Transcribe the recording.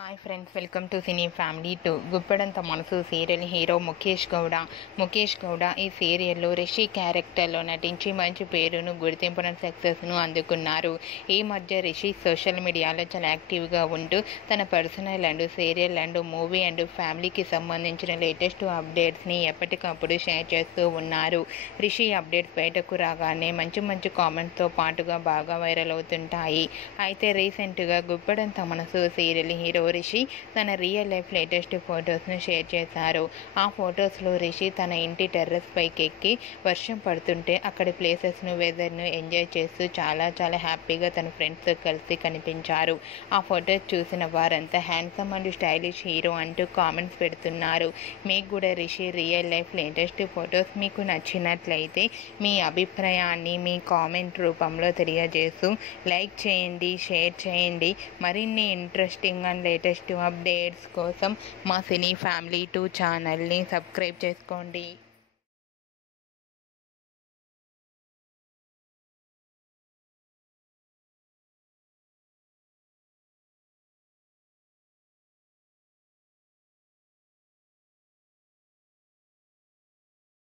Hi friends, welcome to cine family 2. Guppedantha మనసు serial hero Mukesh Gowda ఈ సీరియల్లో రిషి క్యారెక్టర్లో నటించి మంచి పేరును గుర్తింపున సక్సెస్ను అందుకున్నారు. ఈ మధ్య రిషి సోషల్ మీడియాలో చాలా యాక్టివ్గా ఉంటూ తన personal and serial and movie and ఫ్యామిలీకి సంబంధించిన లేటెస్ట్ అప్డేట్స్ని ఎప్పటికప్పుడు షేర్ చేస్తూ ఉన్నారు. రిషి అప్డేట్స్ బయటకు రాగానే మంచి కామెంట్స్తో పాటుగా బాగా వైరల్ అవుతుంటాయి. అయితే రీసెంట్గా గుప్పెడంత మనసు సీరియల్ హీరో రిషి తన రియల్ లైఫ్ లేటెస్ట్ ఫొటోస్ను షేర్ చేశారు. ఆ ఫొటోస్లో రిషి తన ఇంటి టెర్రస్ పైకి ఎక్కి వర్షం పడుతుంటే అక్కడి ప్లేసెస్ను వెదర్ను ఎంజాయ్ చేస్తూ చాలా హ్యాపీగా తన ఫ్రెండ్స్తో కలిసి కనిపించారు. ఆ ఫొటోస్ చూసిన వారంతా హ్యాండ్సమ్ అండ్ స్టైలిష్ హీరో అంటూ కామెంట్స్ పెడుతున్నారు. మీకు కూడా Rishi real life latest photos మీకు నచ్చినట్లయితే మీ అభిప్రాయాన్ని మీ కామెంట్ రూపంలో తెలియజేస్తూ లైక్ చేయండి, షేర్ చేయండి. మరిన్ని ఇంట్రెస్టింగ్ అండ్ లేటెస్ట్ అప్డేట్స్ కోసం మా సినీ ఫ్యామిలీ 2 ఛానల్ని సబ్స్క్రైబ్ చేసుకోండి.